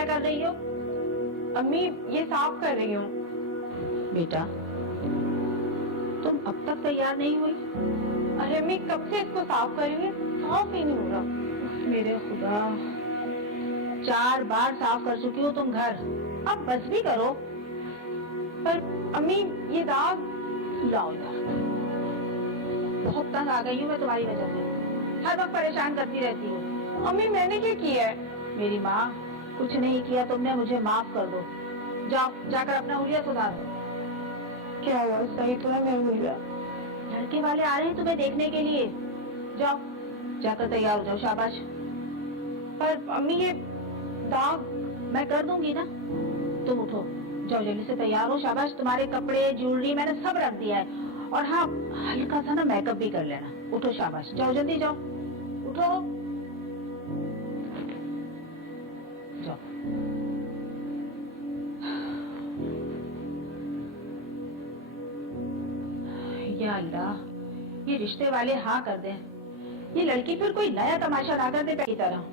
क्या कर रही हो? अम्मी ये साफ कर रही हूँ। बेटा तुम अब तक तैयार नहीं हुई? अरे अम्मी कब से इसको साफ कर रही हूँ, साफ ही नहीं हो रहा। मेरे खुदा, 4 बार साफ कर चुकी हो तुम घर, अब बस भी करो। पर अम्मी ये दाग। लाओ यार, बहुत तंग आ गई हूँ मैं तुम्हारी वजह से, हर वक्त परेशान करती रहती हूँ। अम्मी मैंने क्या किया है? मेरी माँ, कुछ नहीं किया तुमने, मुझे माफ कर दो। जाओ जाकर अपना हुलिया सुधारो। क्या हुआ, सही तो है मेरा हुलिया? लड़के वाले आ रहे हैं तुम्हें देखने के लिए, जाओ जाकर तैयार हो जाओ। शाबाश। पर अम्मी ये दाग। मैं कर दूंगी ना, तुम उठो, जाओ जल्दी से तैयार हो। शाबाश, तुम्हारे कपड़े ज्वेलरी मैंने सब रख दिया है, और हाँ हल्का सा ना मेकअप भी कर लेना। उठो शाबाश, जाओ जल्दी जाओ, उठो जाओ। या अल्लाह, ये रिश्ते वाले हाँ कर दें, ये लड़की फिर कोई नया तमाशा ना कर दे की तरह।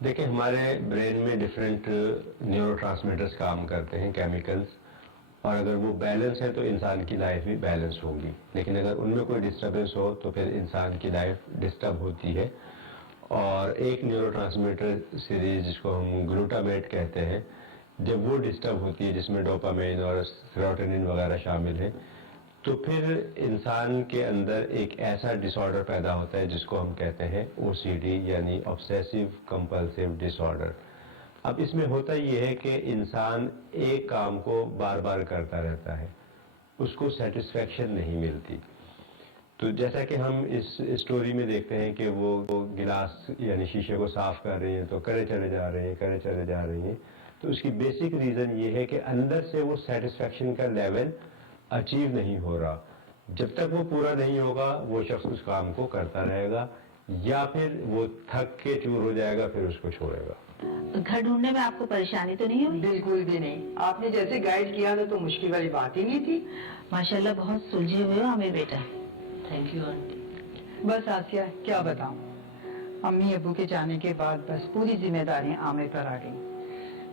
देखिए, हमारे ब्रेन में डिफरेंट न्यूरोट्रांसमीटर्स काम करते हैं, केमिकल्स, और अगर वो बैलेंस है तो इंसान की लाइफ भी बैलेंस होगी। लेकिन अगर उनमें कोई डिस्टर्बेंस हो तो फिर इंसान की लाइफ डिस्टर्ब होती है। और एक न्यूरोट्रांसमीटर सीरीज जिसको हम ग्लूटामेट कहते हैं, जब वो डिस्टर्ब होती है, जिसमें डोपामाइन और सेरोटोनिन वगैरह शामिल है, तो फिर इंसान के अंदर एक ऐसा डिसऑर्डर पैदा होता है जिसको हम कहते हैं OCD, यानी ऑब्सेसिव कंपल्सिव डिसऑर्डर। अब इसमें होता ये है कि इंसान एक काम को बार बार करता रहता है, उसको सेटिस्फैक्शन नहीं मिलती। तो जैसा कि हम इस स्टोरी में देखते हैं कि वो गिलास यानी शीशे को साफ कर रही हैं, तो करे चले जा रहे हैं, करे चले जा रही हैं। तो उसकी बेसिक रीज़न ये है कि अंदर से वो सेटिस्फैक्शन का लेवल अचीव नहीं हो रहा। जब तक वो पूरा नहीं होगा वो शख्स उस काम को करता रहेगा, या फिर वो थक के चूर हो जाएगा, फिर उसको छोड़ेगा। घर ढूंढने में आपको परेशानी तो नहीं हुई? बिल्कुल भी नहीं, आपने जैसे गाइड किया ना तो मुश्किल वाली बात ही नहीं थी। माशाल्लाह बहुत सुलझे हुए हो हमें बेटा। Thank you aunty. बस आसिया क्या बताऊं, अम्मी अब्बू के जाने के बाद बस पूरी जिम्मेदारियां आमिर पर आ गई।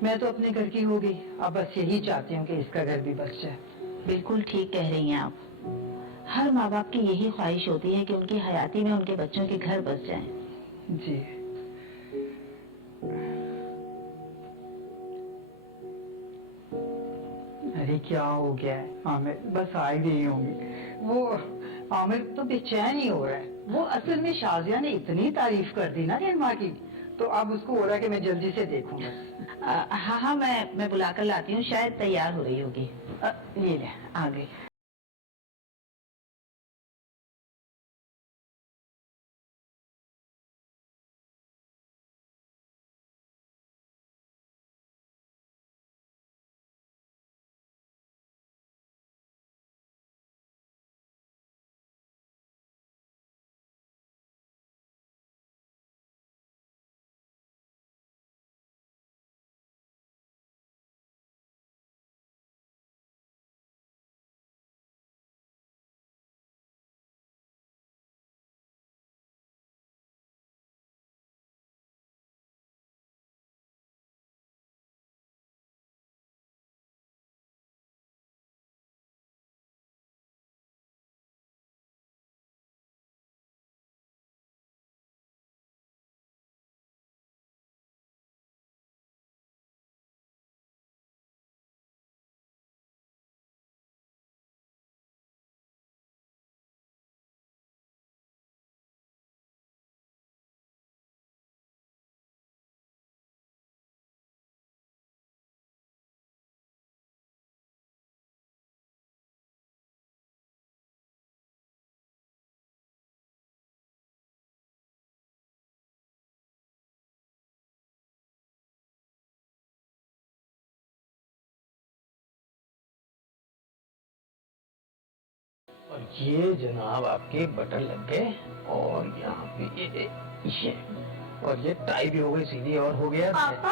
मैं तो अपने घर की हो गई, अब बस यही चाहती हूँ कि इसका घर भी बस जाए। बिल्कुल ठीक कह रही हैं आप, हर माँ बाप की यही ख्वाहिश होती है कि उनकी हयाती में उनके बच्चों के घर बस जाएं। जी। अरे क्या हो गया है आमिर, बस आ ही गई होंगी। वो आमिर तो बेचैन ही हो रहा है। वो असल में शाजिया ने इतनी तारीफ कर दी ना रहमा की, तो अब उसको हो रहा है कि मैं जल्दी से देखूं बस। हाँ हाँ, मैं बुलाकर लाती हूँ, शायद तैयार हो रही होगी। ये ले आ गई। और ये जनाब आपके बटन लग गए, और यहाँ पे ये और ये टाई भी हो गई सीधी, और हो गया। पापा,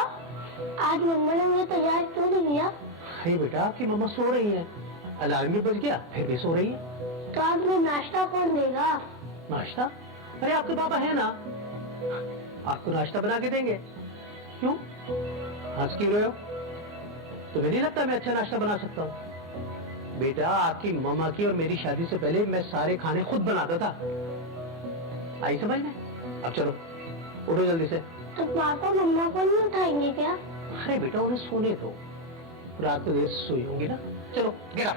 आज मम्मा ने मुझे तैयार क्यों नहीं किया? अरे बेटा, आपकी मम्मा सो रही है, अलार्म भी बज गया, फिर भी सो रही है। तो आज में नाश्ता कौन देगा? नाश्ता? अरे आपके पापा है ना, आपको नाश्ता बना के देंगे। क्यों हंस क्यों रहे हो? तुम्हें नहीं लगता मैं अच्छा नाश्ता बना सकता हूँ? बेटा आपकी मामा की और मेरी शादी से पहले मैं सारे खाने खुद बनाता था। आई समझ में? अब चलो उठो जल्दी से। तो पापा मम्मा को नहीं उठाएंगे क्या? अरे बेटा उन्हें सोने दो, रात को देर से सोई होंगी ना। चलो गिरा।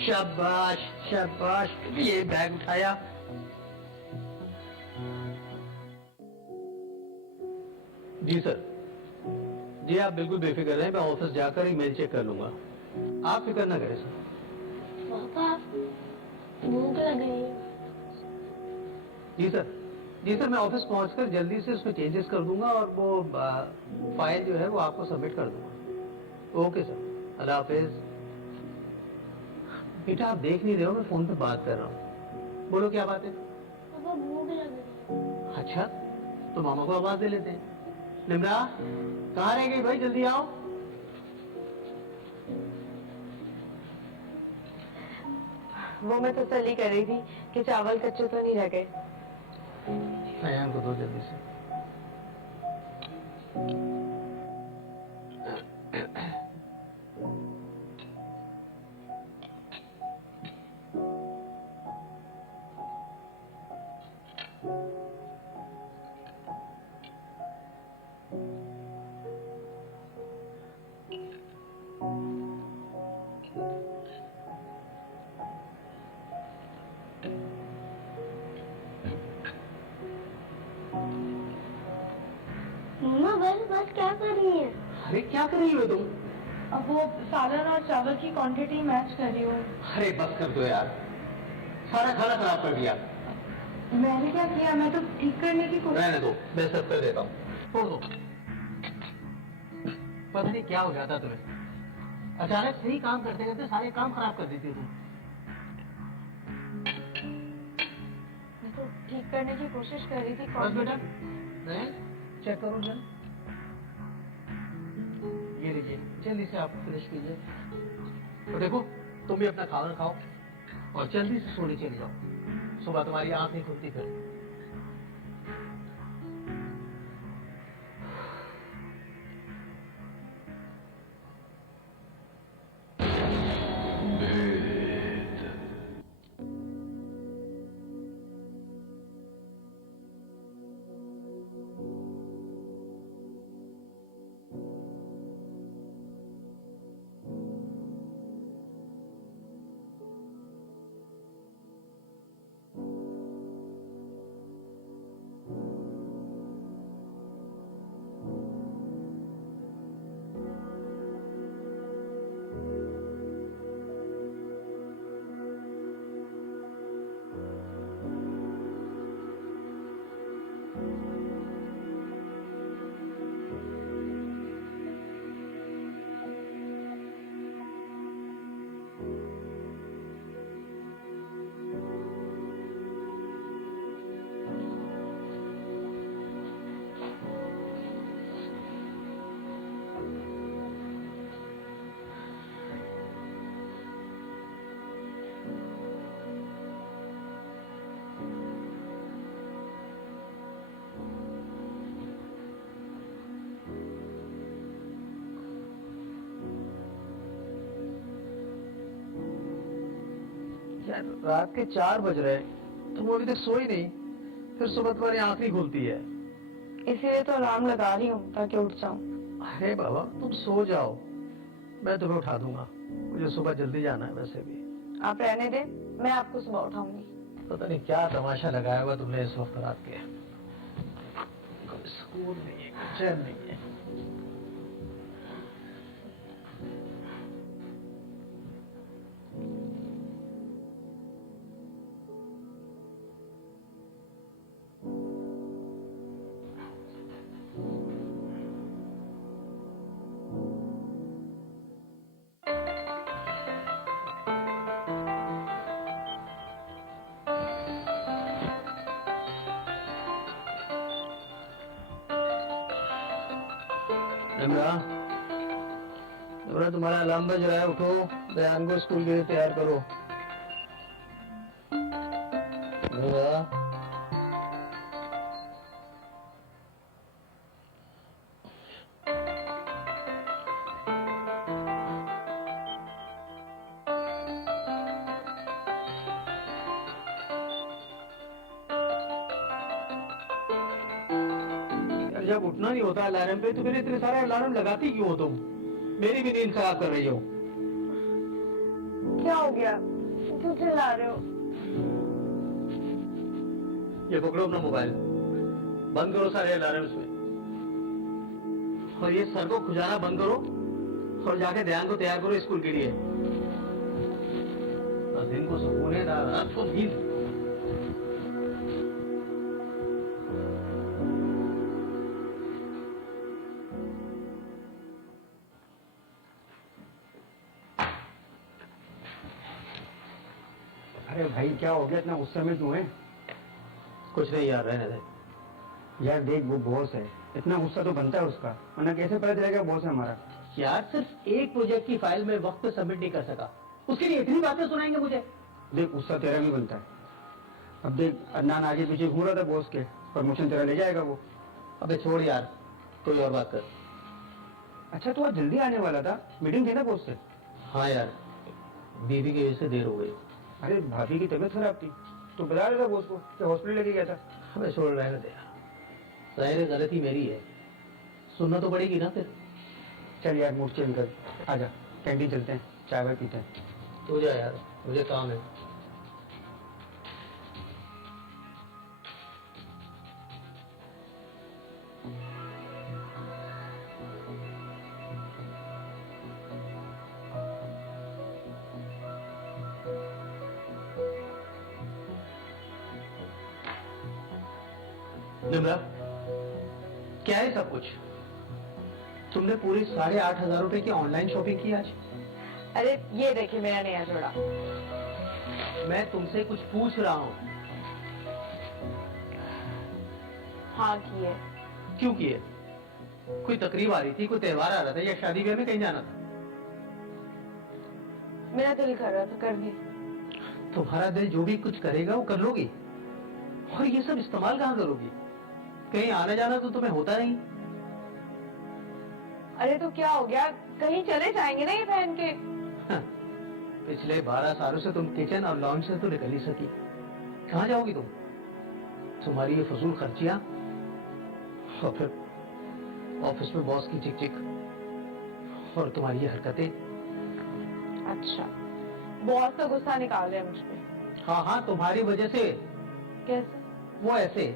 शाबाश शाबाश, ये बैग उठाया। जी सर। जी आप बिल्कुल बेफिक्र रहें, मैं ऑफिस जाकर ईमेल चेक कर लूंगा। आप फिक्र ना करें सर। पापा भूख लग रही है। जी सर। जी सर, मैं ऑफिस पहुंचकर जल्दी से उसमें चेंजेस कर दूंगा और वो फाइल जो है वो आपको सबमिट कर दूंगा। ओके सर, अल्लाह हाफिज। बेटा आप देख नहीं रहे हो, मैं फोन पे बात कर रहा हूँ। बोलो क्या बात है? पापा भूख लग रही है। अच्छा तो मामा को आवाज दे लेते हैं। निम्रा कहाँ रह गई भाई, जल्दी आओ। वो मैं तसल्ली कर रही थी कि चावल कच्चे तो नहीं रह गए। अयान को दो जल्दी से। मम्मा बस क्या कर रही है? अरे क्या कर रही हो तुम? अब वो सालन और चावल की क्वांटिटी मैच कर रही हूँ। अरे बस कर दो यार, सारा खाना खराब कर दिया। मैंने क्या किया, मैं तो ठीक करने की कोशिश। रहने दो, मैं सब कर देता हूँ। छोड़ दो। पता नहीं क्या हो जाता तुम्हें, अचानक सही काम करते करते सारे काम खराब कर देती हो तुम। मैं तो ठीक करने की कोशिश कर रही थी। बस बेटा चेक करो जरा, ये लीजिए जल्दी से आप फिनिश कीजिए। तो देखो तुम भी अपना खाना खाओ और जल्दी से सोने चले जाओ, सुबह तुम्हारी आंख नहीं खुलती फिर। यार रात के 4 बज रहे हैं, तुम अभी तक सोई नहीं, फिर सुबह तुम्हारी आंख नहीं खुलती है। इसीलिए तो अलार्म लगा रही हूँ ताकि उठ जाऊँ। अरे बाबा तुम सो जाओ, मैं तुम्हें उठा दूंगा, मुझे सुबह जल्दी जाना है वैसे भी। आप रहने दें, मैं आपको सुबह उठाऊंगी। पता नहीं क्या तमाशा लगाया हुआ तुमने इस वक्त रात के, कोई सुकून नहीं है, कोई चैन नहीं है। निम्रा, निम्रा तुम्हारा अलार्म बज रहा है, उठो, दयान को स्कूल के लिए तैयार करो। निम्रा, यार जब उठना नहीं होता अलार्म पे तो फिर इतने सारे अलार्म लगाती क्यों हो तुम? मेरी भी नींद खराब कर रही हो। क्या हो गया, क्यों चिल्ला रहे हो? ये पकड़ो अपना मोबाइल, बंद करो सारे अलार्म्स में, और ये सर को खुजाना बंद करो और जाके ध्यान को तैयार करो स्कूल के लिए। और दिन को सुकून है, रात को नींद। अरे भाई क्या हो गया, इतना गुस्से में क्यों है? कुछ नहीं यार, रहने दे। यार देख, वो बॉस है, इतना गुस्सा तो बनता है उसका, वरना कैसे पता चलेगा बॉस है हमारा? यार सिर्फ एक प्रोजेक्ट की फाइल में वक्त पे सबमिट नहीं कर सका, उसके लिए इतनी बातें सुनाएंगे मुझे? देख, गुस्सा तेरा भी बनता है। अब देख, अदनान आगे पीछे घूम रहा था बॉस के, प्रमोशन तेरा ले जाएगा वो। अबे छोड़ यार, कोई और बात कर। अच्छा, तो आज जल्दी आने वाला था, मीटिंग थी ना बॉस से? हाँ यार, बीवी की वजह से देर हो गई। अरे भाभी की तबीयत खराब थी, तो बता रहा था बॉस को कि हॉस्पिटल लेके गया था। अबे छोड़, रहने दे यार, जाहिर है गलती मेरी है, सुनना तो पड़ेगी ना फिर। चल यार, मूड चेंज कर, आजा कैंटीन चलते हैं, चाय वाय पीते हैं। तू जा यार, मुझे काम है। निम्रा, क्या है सब कुछ? तुमने पूरी 8,500 रुपए की ऑनलाइन शॉपिंग की आज? अरे ये देखिए मेरा नया जोड़ा। मैं तुमसे कुछ पूछ रहा हूँ। हाँ की है। क्यों किए? कोई तकरीब आ रही थी, कोई त्योहार आ रहा था, या शादी ब्याह में कहीं जाना था? मेरा दिल कर रहा था, कर दी। तुम्हारा दिल जो भी कुछ करेगा वो कर लोगी, और ये सब इस्तेमाल कहाँ करोगी? कहीं आना जाना तो तुम्हें होता नहीं। अरे तो क्या हो गया, कहीं चले जाएंगे ना ये पहन के। पिछले 12 सालों से तुम किचन और लॉन्च से तो निकल ही सकी, कहाँ जाओगी तुम? तुम्हारी ये फजूल खर्चियां, और फिर ऑफिस में बॉस की चिक चिक, और तुम्हारी ये हरकतें। अच्छा, बॉस तो गुस्सा निकाल रहे हैं मुझ पे। हाँ हाँ, तुम्हारी वजह से। कैसे? वो ऐसे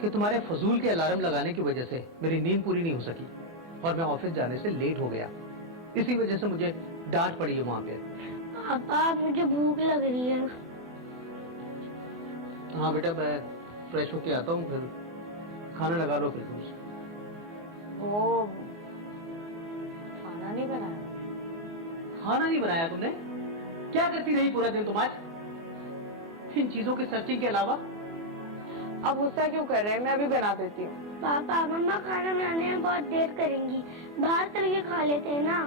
कि तुम्हारे फजूल के अलार्म लगाने की वजह से मेरी नींद पूरी नहीं हो सकी, और मैं ऑफिस जाने से लेट हो गया। इसी वजह से मुझे डांट पड़ी है वहां पे। पापा मुझे भूख लग रही है। हाँ बेटा, मैं फ्रेश होके आता हूँ, फिर खाना लगा लो फिर तुम। वो खाना नहीं बनाया। खाना नहीं बनाया तुमने? क्या करती रही पूरा दिन तुम आज इन चीजों की सर्चिंग के अलावा? अब गुस्सा क्यों कर रहे हैं, मैं अभी बना देती हूँ। पापा मम्मा खाना बनाने में बहुत देर करेंगी, बाहर चल के खा लेते हैं ना।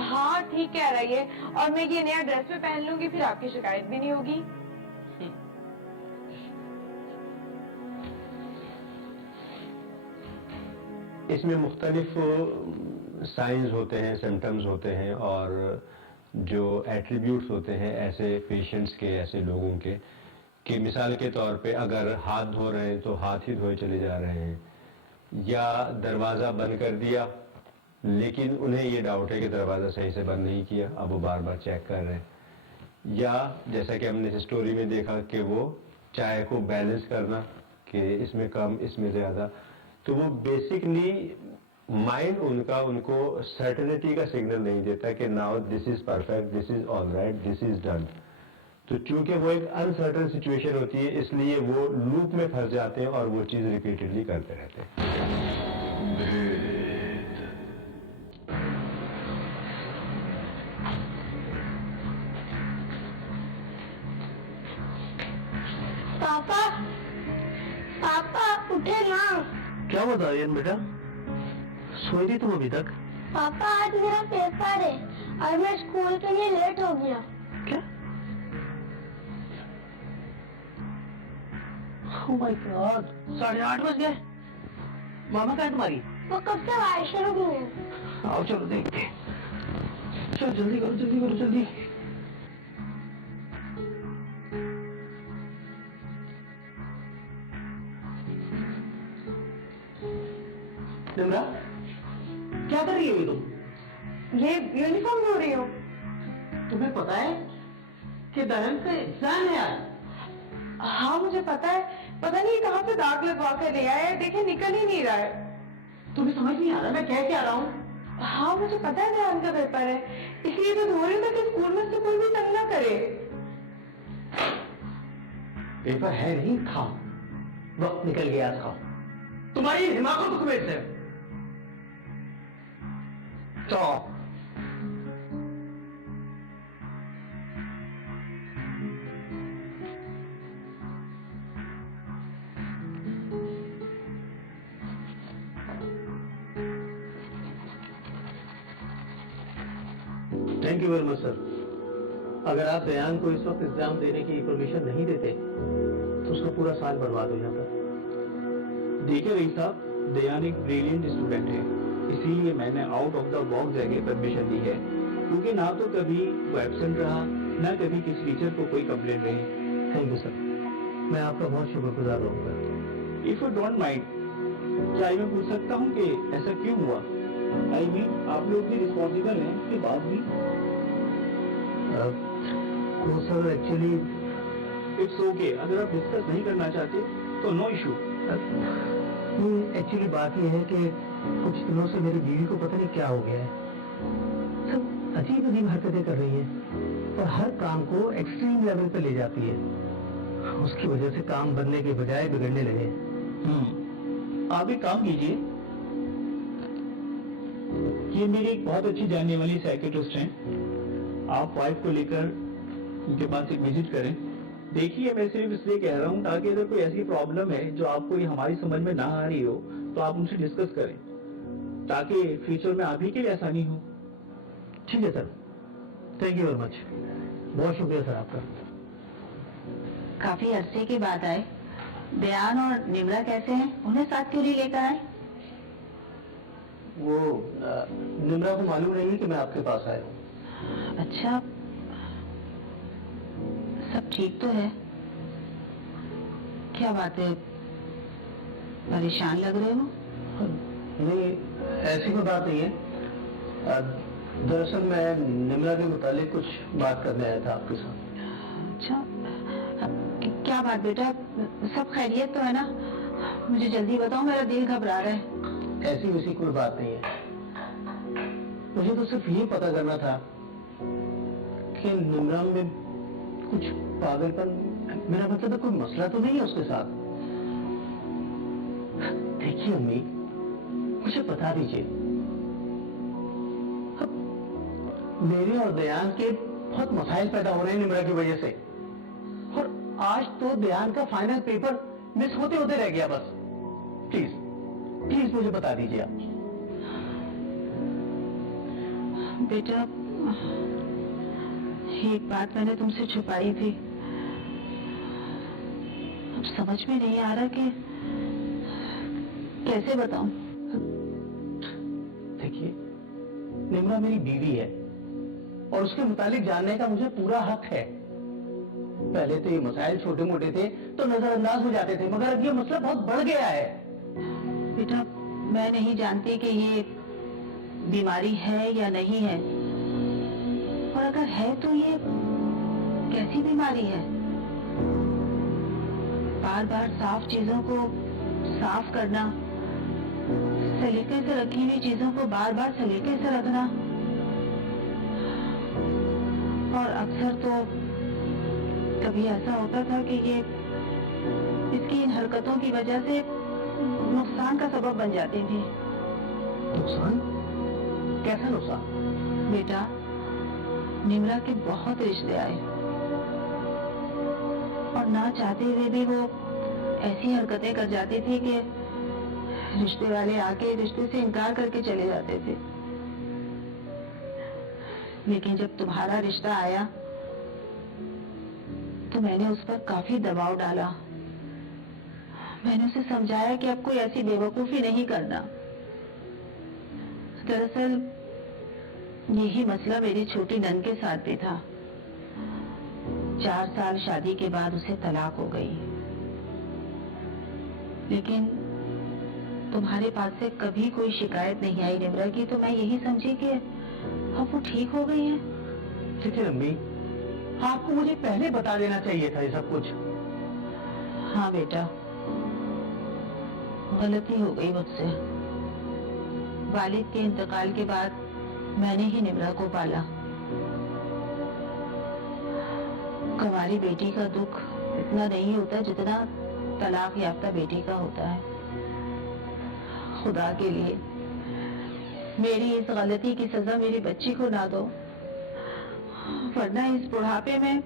हाँ ठीक कह रही है, और मैं ये नया ड्रेस भी पहन लूंगी, फिर आपकी शिकायत भी नहीं होगी। इसमें मुख्तलिफ साइंस होते हैं, सिम्टम्स होते हैं, और जो एट्रीब्यूट्स होते हैं ऐसे पेशेंट्स के, ऐसे लोगों के, कि मिसाल के तौर पे अगर हाथ धो रहे हैं तो हाथ ही धोए चले जा रहे हैं, या दरवाज़ा बंद कर दिया लेकिन उन्हें ये डाउट है कि दरवाज़ा सही से बंद नहीं किया, अब वो बार बार चेक कर रहे हैं, या जैसा कि हमने स्टोरी में देखा कि वो चाय को बैलेंस करना, कि इसमें कम इसमें ज़्यादा, तो वो बेसिकली माइंड उनका उनको सर्टेनिटी का सिग्नल नहीं देता कि now this is perfect, this is all right, this is done. तो चूंकि वो एक अनसर्टन सिचुएशन होती है, इसलिए वो लूप में फंस जाते हैं और वो चीज रिपीटेडली करते रहते हैं। पापा पापा उठे ना। क्या हुआ दारियन बेटा, सोई थी तुम अभी तक? पापा आज मेरा पेपर है और मैं स्कूल के लिए लेट हो गया। क्या? ओह माय गॉड, 8:30 बज गए। मामा कहाँ है तुम्हारी? वो कब से वॉशरूम में है। आओ चलो देखते हैं। चलो जल्दी करो, जल्दी करो, जल्दी। निम्रा, क्या कर रही है ये तुम? ये यूनिफॉर्म धो रही हूँ। तुम्हें पता है कि दहन का एग्जाम है आज? हाँ मुझे पता है, पता नहीं कहाँ से दाग लगवा कर ले आया है, देखिए निकल ही नहीं रहा है। तुम्हें समझ नहीं आ रहा मैं कह क्या रहा हूँ? हाँ मुझे पता है ध्यान का पेपर है, इसलिए तो धो रही हूँ ताकि स्कूल में से कोई भी तंग ना करे। पेपर है नहीं, खाओ। वक्त निकल गया, आज खाओ। तुम्हारी दिमाग को दुख से तो thank you very much sir. अगर आप दयान को इस वक्त एग्जाम देने की परमिशन नहीं देते तो उसका पूरा साल बर्बाद हो जाता। देखिए रईस साहब, दयान एक ब्रिलियंट स्टूडेंट है, इसीलिए मैंने आउट ऑफ द बॉक्स जगह परमिशन दी है, क्योंकि ना तो कभी वो एब्सेंट रहा, ना कभी किसी टीचर को कोई कंप्लेंट रही। थैंक यू सर, मैं आपका बहुत शुक्रगुजार रहूंगा। इफ यू डोंट माइंड, क्या मैं पूछ सकता हूँ कि ऐसा क्यों हुआ? आई मीन आप लोग भी रिस्पॉन्सिबल हैं उसके बाद भी। वो सर एक्चुअली इट्स ओके, अगर आप डिस्कस नहीं करना चाहते तो नो इशू। एक्चुअली बात यह है कि कुछ दिनों से मेरी बीवी को पता नहीं क्या हो गया है। सब अजीब अजीब हरकतें कर रही है और हर काम को एक्सट्रीम लेवल पे ले जाती है। उसकी वजह से काम बनने के बजाय बिगड़ने लगे। आप एक काम कीजिए, ये मेरी एक बहुत अच्छी जानने वाली साइकेट्रिस्ट हैं, आप वाइफ को लेकर उनके पास एक विजिट करें। देखिए मैं सिर्फ इसलिए कह रहा हूँ ताकि अगर कोई ऐसी प्रॉब्लम है जो आपको ये हमारी समझ में ना आ रही हो तो आप उनसे डिस्कस करें, ताकि फ्यूचर में आप ही के लिए आसानी हो। ठीक है sir, thank you very much, बहुत शुक्रिया सर आपका। काफी अरसे के बाद आए। दयान और निम्रा कैसे हैं? उन्हें साथ क्यों नहीं लेकर आए? वो निम्रा को मालूम नहीं कि मैं आपके पास आया हूँ। अच्छा, सब ठीक तो है? क्या बात है, परेशान लग रहे हो? नहीं, ऐसी कोई बात नहीं है। दरअसल मैं निम्रा के मुतालिक कुछ बात करने आया था आपके साथ। अच्छा, क्या बात बेटा? सब खैरियत तो है ना? मुझे जल्दी बताओ, मेरा दिल घबरा रहा है। ऐसी वैसी कोई बात नहीं है, मुझे तो सिर्फ ये पता करना था कि निम्रा में कुछ पागलपन, मेरा मतलब है कोई मसला तो नहीं है उसके साथ। देखिए अम्मी, मुझे बता दीजिए, मेरे और दयान के बहुत मसाइल पैदा हो रहे हैं निम्रा की वजह से, और आज तो दयान का फाइनल पेपर मिस होते होते रह गया बस। प्लीज प्लीज मुझे बता दीजिए आप। बेटा, एक बात मैंने तुमसे छुपाई थी, अब समझ में नहीं आ रहा कि कैसे बताऊं। देखिए, निम्रा मेरी बीवी है और उसके मुतालिक जानने का मुझे पूरा हक है। पहले तो ये मसाइल छोटे मोटे थे तो नजरअंदाज हो जाते थे, मगर अब ये मसला बहुत बढ़ गया है। बेटा, मैं नहीं जानती कि ये बीमारी है या नहीं है, और अगर है तो ये कैसी बीमारी है? बार बार साफ चीजों को साफ करना, सलीके से रखी हुई चीजों को बार बार सलीके से रखना, और अक्सर तो कभी ऐसा होता था कि ये इसकी इन हरकतों की वजह से नुकसान का सबब बन जाती थी। नुकसान? कैसा नुकसान? बेटा, निम्रा के बहुत रिश्ते आए और ना चाहते हुए भी वो ऐसी हरकतें कर जाती थी कि रिश्ते वाले आके रिश्ते से इनकार करके चले जाते थे। लेकिन जब तुम्हारा रिश्ता आया तो मैंने उस पर काफी दबाव डाला। मैंने उसे समझाया कि अब कोई ऐसी बेवकूफी नहीं करना। दरअसल यही मसला मेरी छोटी नंद के साथ भी था। 4 साल शादी के बाद उसे तलाक हो गई, लेकिन तुम्हारे पास से कभी कोई शिकायत नहीं आई निम्रा की, तो मैं यही समझी कि अब वो ठीक हो गई है। लेकिन अम्मी, आपको मुझे पहले बता देना चाहिए था ये सब कुछ। हाँ बेटा, गलती हो गई मुझसे। वालिद के इंतकाल के बाद मैंने ही निम्रा को पाला। कुंवारी बेटी का दुख इतना नहीं होता जितना तलाक याफ्ता बेटी का होता है। खुदा के लिए मेरी इस गलती की सजा मेरी बच्ची को ना दो, वरना इस बुढ़ापे में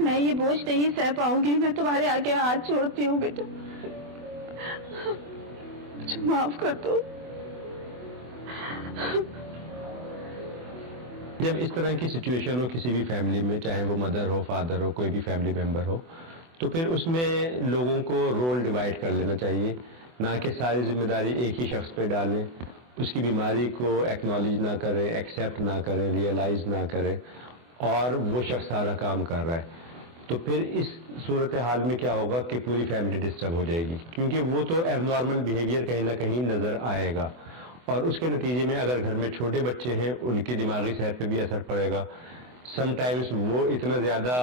मैं ये बोझ नहीं सह पाऊंगी। मैं तुम्हारे आगे हाथ जोड़ती हूँ बेटा, मुझे माफ कर दो। जब इस तरह की सिचुएशन हो किसी भी फैमिली में, चाहे वो मदर हो, फादर हो, कोई भी फैमिली मेंबर हो, तो फिर उसमें लोगों को रोल डिवाइड कर लेना चाहिए, ना कि सारी जिम्मेदारी एक ही शख्स पे डालें, उसकी बीमारी को एक्नॉलेज ना करें, एक्सेप्ट ना करें, रियलाइज ना करें, और वो शख्स सारा काम कर रहा है। तो फिर इस सूरत हाल में क्या होगा कि पूरी फैमिली डिस्टर्ब हो जाएगी, क्योंकि वो तो एबनॉर्मल बिहेवियर कहीं ना कहीं नजर आएगा, और उसके नतीजे में अगर घर में छोटे बच्चे हैं उनकी दिमागी सेहत पे भी असर पड़ेगा। समटाइम्स वो इतना ज़्यादा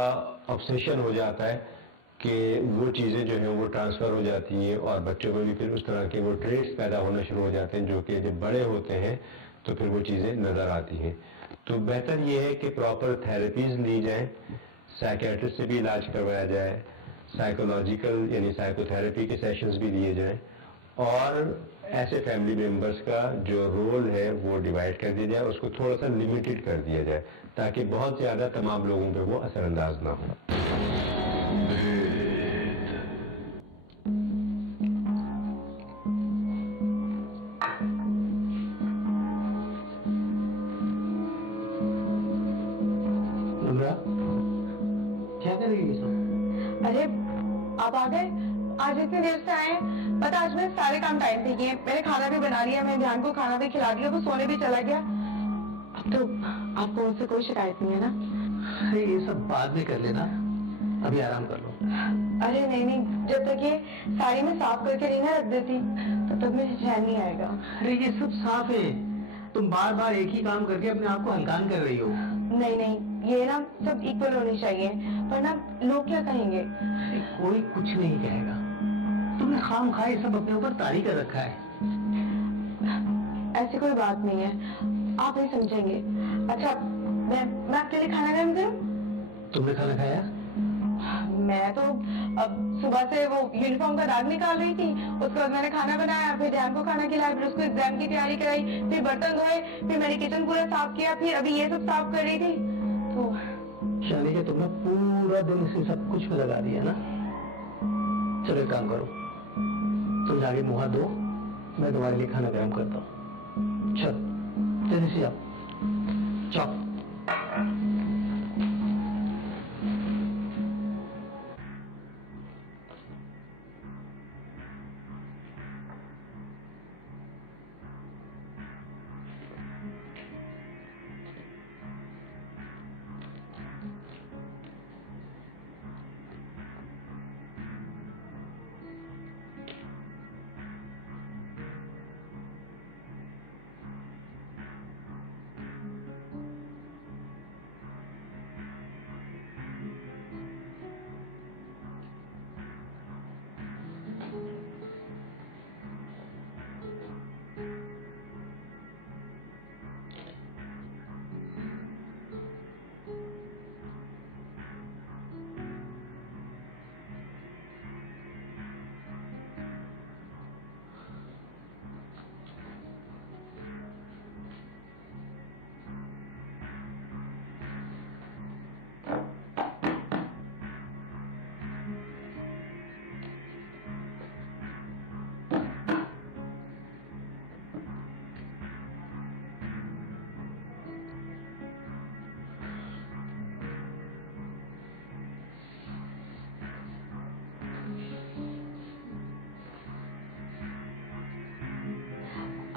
ऑब्सेशन हो जाता है कि वो चीज़ें जो हैं वो ट्रांसफ़र हो जाती हैं, और बच्चों में भी फिर उस तरह के वो ट्रेड्स पैदा होना शुरू हो जाते हैं, जो कि जब बड़े होते हैं तो फिर वो चीज़ें नज़र आती हैं। तो बेहतर ये है कि प्रॉपर थेरेपीज़ ली जाएँ, साइकेट्रिस्ट से भी इलाज करवाया जाए, साइकोलॉजिकल यानी साइकोथेरेपी के सेशंस भी दिए जाएँ, और ऐसे फैमिली मेंबर्स का जो रोल है वो डिवाइड कर दिया जाए, उसको थोड़ा सा लिमिटेड कर दिया जाए, ताकि बहुत ज़्यादा तमाम लोगों पे वो असरअंदाज ना हो। क्या कर रही है सब? अरे आप आ गए, आज इतनी देर से आए। पता आज मैंने सारे काम टाइम से किए, मैंने खाना भी बना लिया, मैंने ध्यान को खाना भी खिला दिया, वो सोने भी चला गया। अब तो आपको मुझसे कोई शिकायत नहीं है ना? अरे ये सब बाद में कर लेना, अभी आराम कर लो। अरे नहीं नहीं, जब तक ये साड़ी में साफ करके नहीं ना रख देती तब तक मुझे चैन नहीं आएगा। अरे ये सब साफ है, तुम बार बार एक ही काम करके अपने आप को हलकान कर रही हो। नहीं नहीं, ये ना सब इक्वल होनी चाहिए, वरना लोग क्या कहेंगे? अरे कोई कुछ नहीं कहेगा, तुमने खाम खाए सब अपने ऊपर तारी कर रखा है। ऐसी कोई बात नहीं है, आप नहीं समझेंगे। अच्छा, मैं आपके लिए खाना गर्म करूं? तुमने खाना खाया? मैं तो अब सुबह से वो यूनिफॉर्म का दाग निकाल रही थी, उसके बाद मैंने खाना बनाया, फिर ध्यान को खाना खिलाया, फिर उसको एग्जाम की तैयारी कराई, फिर बर्तन धोए, फिर मैंने किचन पूरा साफ किया, फिर अभी ये सब साफ कर रही थी। तो शादी के तुमने पूरा दिन इसी सब कुछ में लगा दिया ना। चलो एक काम करो, तुम जाके मुंह हाथ धो, मैं तुम्हारे लिए खाना गर्म करता हूँ। चल जल्दी से जाओ, चलो।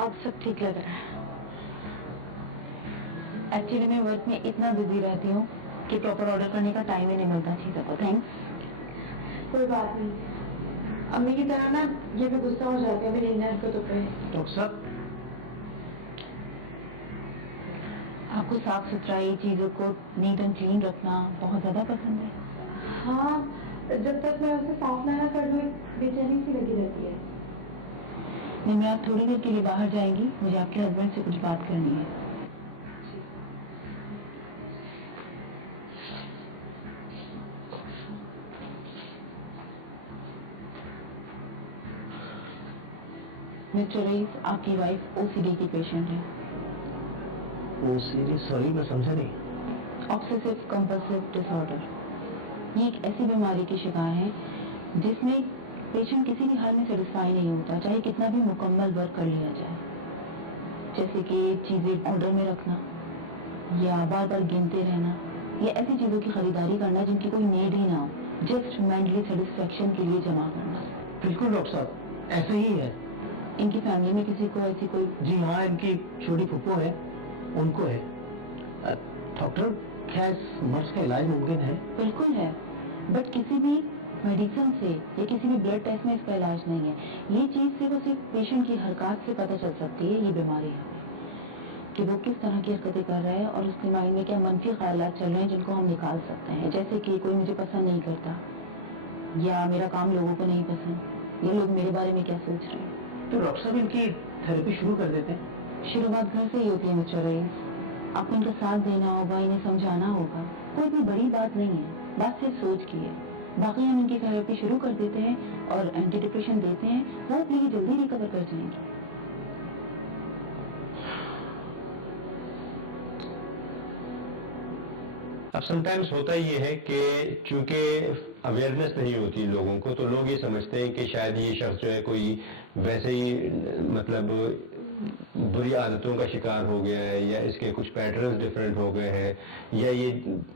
अब सब ठीक लग रहा है। एक्चुअली मैं वर्क में इतना बिजी रहती हूँ कि प्रॉपर ऑर्डर करने का टाइम ही नहीं मिलता चीजों को। थैंक्स। कोई बात नहीं, अम्मी की तरह ना ये भी गुस्सा हो जाते हैं मेरी इनर को तो पे। डॉक्टर साहब, आपको साफ सुथराई, चीजों को नीट एंड क्लीन रखना बहुत ज्यादा पसंद है। हाँ, जब तक मैं उसे साफ ना कर लूँ बेचैनी सी लगी रहती है। नहीं, मैं आप थोड़ी देर के लिए बाहर जाएंगी, मुझे आपके हस्बैंड से कुछ बात करनी है। मिस्टर रईस, आपकी वाइफ ओसीडी की पेशेंट है। वो सीरियस, सॉरी मैं समझा नहीं। ऑब्सेसिव कंपल्सिव डिसऑर्डर, ये एक ऐसी बीमारी की शिकार है जिसमें पेशेंट किसी भी हाल में सेटिस्फाई नहीं होता, चाहे कितना भी मुकम्मल वर्क कर लिया जाए। जैसे कि चीजें ऑर्डर में रखना, या बार बार गिनते रहना, या ऐसी चीजों की खरीदारी करना जिनकी कोई नीड ही ना हो, जस्ट मेंटली सेटिस्फेक्शन के लिए जमा करना। बिल्कुल डॉक्टर साहब, ऐसा ही है। इनकी फैमिली में किसी को ऐसी कोई? जी हाँ, इनकी छोटी फुप्पो है, उनको है। डॉक्टर, क्या इस मर्ज का इलाज मुमकिन है? बिल्कुल है, बट किसी भी मेडिसिन से या किसी भी ब्लड टेस्ट में इसका इलाज नहीं है। ये चीज सिर्फ और सिर्फ पेशेंट की हरकत से पता चल सकती है ये बीमारी है, कि वो किस तरह की हरकतें कर रहा है और उसके माइंड में क्या मनफी ख्यालात चल रहे हैं जिनको हम निकाल सकते हैं। जैसे कि कोई मुझे पसंद नहीं करता, या मेरा काम लोगों को नहीं पसंद, ये लोग मेरे बारे में क्या सोच रहे हैं। तो डॉक्टर साहब, इनकी थेरेपी शुरू कर देते हैं। शुरुआत घर से ही होती है मिस्टर रईस। आपको इनका साथ देना होगा, इन्हें समझाना होगा। कोई भी बड़ी बात नहीं है, बात सिर्फ सोच की है। बाकी हम इनकी थेरेपी शुरू कर देते हैं और एंटी डिप्रेशन देते हैं, होपफुली जल्दी रिकवर कर जाएंगे। अब समटाइम्स होता ये है कि चूंकि अवेयरनेस नहीं होती लोगों को, तो लोग ये समझते हैं कि शायद ये शख्स जो है कोई वैसे ही मतलब बुरी आदतों का शिकार हो गया है, या इसके कुछ पैटर्न्स डिफरेंट हो गए हैं, या ये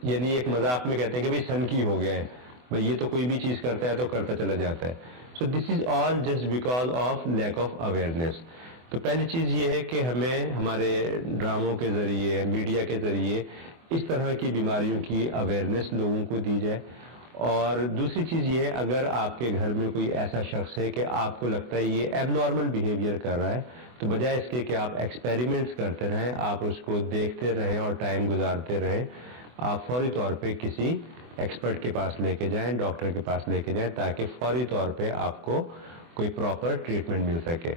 यानी एक मजाक में कहते हैं कि भाई सनकी हो गया है, भाई ये तो कोई भी चीज करता है तो करता चला जाता है। So this is all just because of lack of awareness. तो पहली चीज ये है कि हमें हमारे ड्रामों के जरिए, मीडिया के जरिए इस तरह की बीमारियों की अवेयरनेस लोगों को दी जाए। और दूसरी चीज ये है, अगर आपके घर में कोई ऐसा शख्स है कि आपको लगता है ये एबनॉर्मल बिहेवियर कर रहा है, तो बजाय इसके कि आप एक्सपेरिमेंट्स करते रहें, आप उसको देखते रहें और टाइम गुजारते रहें, आप फौरी तौर पे किसी एक्सपर्ट के पास लेके जाएं, डॉक्टर के पास लेके जाएं, ताकि फौरी तौर पे आपको कोई प्रॉपर ट्रीटमेंट मिल सके।